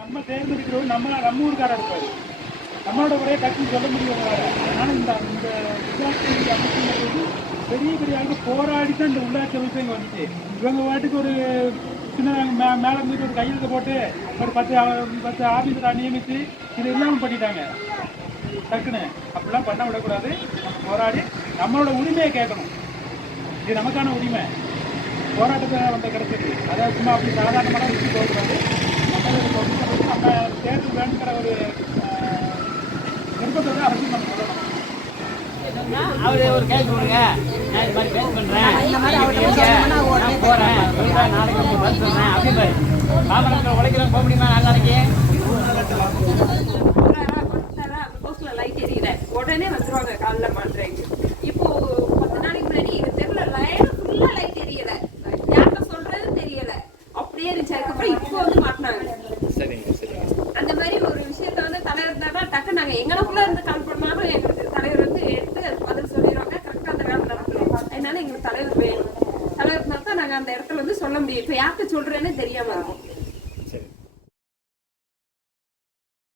நம்ம தேர்ந்தெடுக்கிறவர் நம்ம நம்ம ஊருக்காரர் இருப்பார். நம்மளோட ஒரே கட்சி சொல்ல முடியாத அதனால இந்த இந்த உள்ளாட்சி அமைப்புங்கிறது பெரிய பெரிய ஆளுங்க போராடி தான் இந்த உள்ளாட்சி அமைப்பு இங்கே வந்துச்சு. இவங்க வாட்டுக்கு ஒரு சின்ன மே மேலே இருந்துட்டு ஒரு கையெழுத்து போட்டு ஒரு பத்து பத்து ஆஃபீஸரை நியமித்து இது இல்லாமல் பண்ணிட்டாங்க. டக்குன்னு. அப்படிலாம் பண்ண விடக்கூடாது. நம்ம போராடி நம்மளோட உரிமையை கேட்கணும். இது நமக்கான உரிமை. போராட்டத்தை வந்து கிடைச்சிருக்கு. அதாவது சும்மா அப்படி சாதாரணமான விஷயம் போகக்கூடாது. நம்மளோட போகணும் நம்ம வேணுங்கிற ஒரு விருப்பத்தை அரசு நம்ம சொல்லணும் அவரு ஒரு கேஸ் கொடுங்க. நான் இது மாதிரி பேஸ் பண்றேன். எங்க? நான் போறேன். சொல்றேன் நாளைக்கு வந்து பஸ் சொல்றேன். அப்படி பாரு. மாமரத்தில் உழைக்கிறோம் போக முடியுமா? நாளைக்கு போஸ்ட்ல லைட் எரியல உடனே வந்துருவாங்க காலைல பண்றேங்க இப்போ பத்து நாளைக்கு முன்னாடி எங்க தெருல லைன் ஃபுல்லா லைட் எரியல. யார்கிட்ட சொல்றது தெரியல. அப்படியே இருந்துச்சு. அதுக்கப்புறம் இப்போ வந்து தலைவர் வேணும் தலைவர் தான் நாங்க அந்த இடத்துல வந்து சொல்ல முடியும். இப்ப யார்கிட்ட சொல்றேன்னு தெரியாம இருக்கும்.